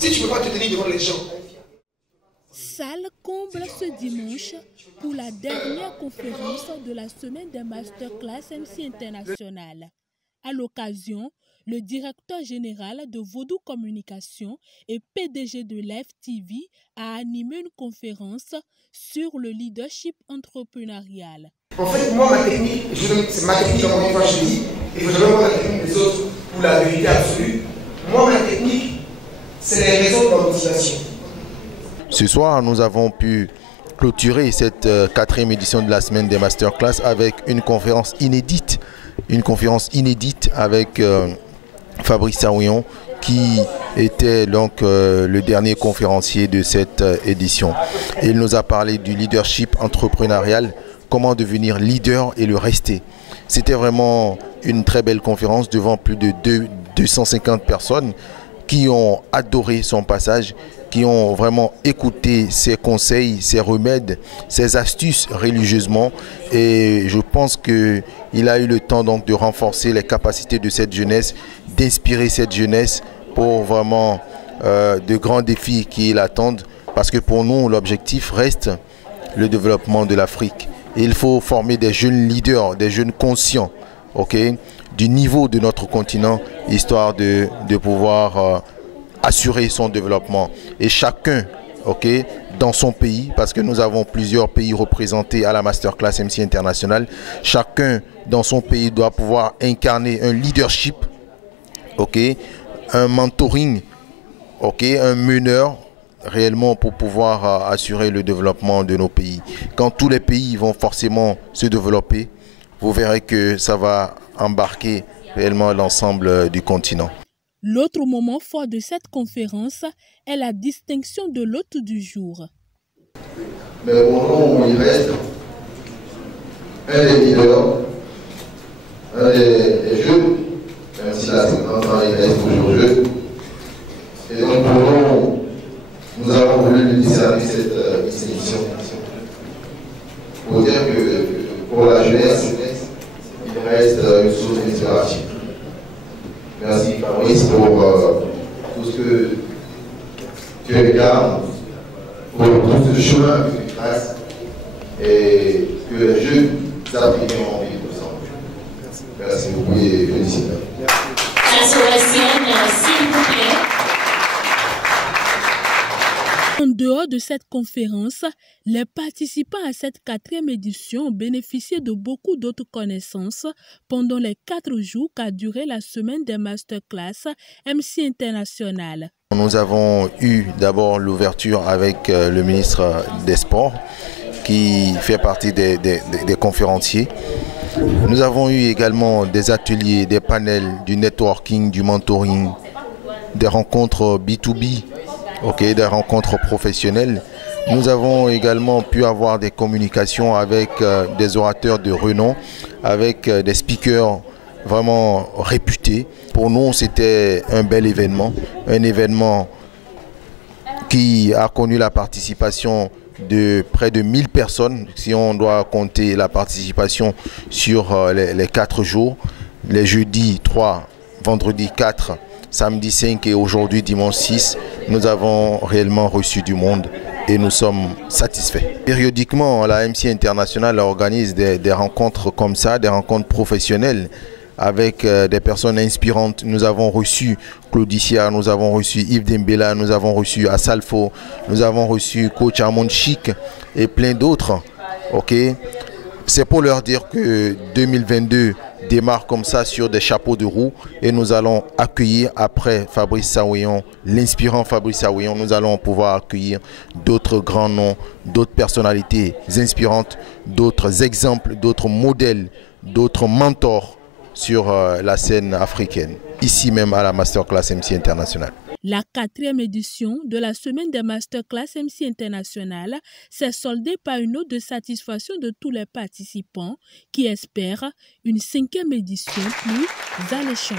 Si tu ne peux pas te tenir devant les gens. Salle comble ce dimanche pour la dernière conférence de la semaine des masterclass MC International. À l'occasion, le directeur général de Vodou Communication et PDG de Live TV a animé une conférence sur le leadership entrepreneurial. En fait, moi, ma technique, c'est ma technique, encore une fois, je dis, et vous allez voir la technique des autres pour la vérité absolue. Moi, ma technique, c'est les raisons de la motivation. Ce soir, nous avons pu clôturer cette 4e édition de la semaine des masterclass avec une conférence inédite. Une conférence inédite avec Fabrice Saouyon, qui était donc le dernier conférencier de cette édition. Il nous a parlé du leadership entrepreneurial, comment devenir leader et le rester. C'était vraiment une très belle conférence devant plus de 250 personnes qui ont adoré son passage, qui ont vraiment écouté ses conseils, ses remèdes, ses astuces religieusement. Et je pense qu'il a eu le temps donc de renforcer les capacités de cette jeunesse, d'inspirer cette jeunesse pour vraiment de grands défis qui l'attendent. Parce que pour nous, l'objectif reste le développement de l'Afrique. Il faut former des jeunes leaders, des jeunes conscients, du niveau de notre continent, histoire de pouvoir assurer son développement. Et chacun, dans son pays, parce que nous avons plusieurs pays représentés à la Masterclass MC International, chacun dans son pays doit pouvoir incarner un leadership, un mentoring, un meneur, réellement pour pouvoir assurer le développement de nos pays. Quand tous les pays vont forcément se développer, vous verrez que ça va embarquer réellement l'ensemble du continent. L'autre moment fort de cette conférence est la distinction de l'hôte du jour. Mais au moment où il reste, un des leaders, un des jeunes, même si là c'est longtemps, il reste toujours jeune. Et donc pour nous avons voulu lui discerner cette émission. Pour dire que pour la jeunesse, il reste une source d'inspiration. Merci Fabrice pour tout ce que tu regardes, pour tout ce chemin que tu traces et que les jeunes Africains ont envie de ressentir. Merci beaucoup et félicitations. S'il vous plaît. En dehors de cette conférence, les participants à cette 4e édition ont bénéficié de beaucoup d'autres connaissances pendant les 4 jours qu'a duré la semaine des masterclass MC International. Nous avons eu d'abord l'ouverture avec le ministre des Sports qui fait partie des conférenciers. Nous avons eu également des ateliers, des panels, du networking, du mentoring, des rencontres B2B. Des rencontres professionnelles. Nous avons également pu avoir des communications avec des orateurs de renom, avec des speakers vraiment réputés. Pour nous, c'était un bel événement, un événement qui a connu la participation de près de 1000 personnes, si on doit compter la participation sur les 4 jours, les jeudis 3, vendredi 4, samedi 5 et aujourd'hui dimanche 6, nous avons réellement reçu du monde et nous sommes satisfaits. Périodiquement, la MC International organise des rencontres comme ça, des rencontres professionnelles avec des personnes inspirantes. Nous avons reçu Claudicia, nous avons reçu Yves Dembela, nous avons reçu Assalfo, nous avons reçu Coach Armand Chic et plein d'autres. C'est pour leur dire que 2022 démarre comme ça sur des chapeaux de roue et nous allons accueillir après Fabrice Saouyon, l'inspirant Fabrice Saouyon, nous allons pouvoir accueillir d'autres grands noms, d'autres personnalités inspirantes, d'autres exemples, d'autres modèles, d'autres mentors sur la scène africaine, ici même à la Masterclass MC International. La 4e édition de la semaine des Masterclass MC International s'est soldée par une note de satisfaction de tous les participants qui espèrent une 5e édition plus alléchante.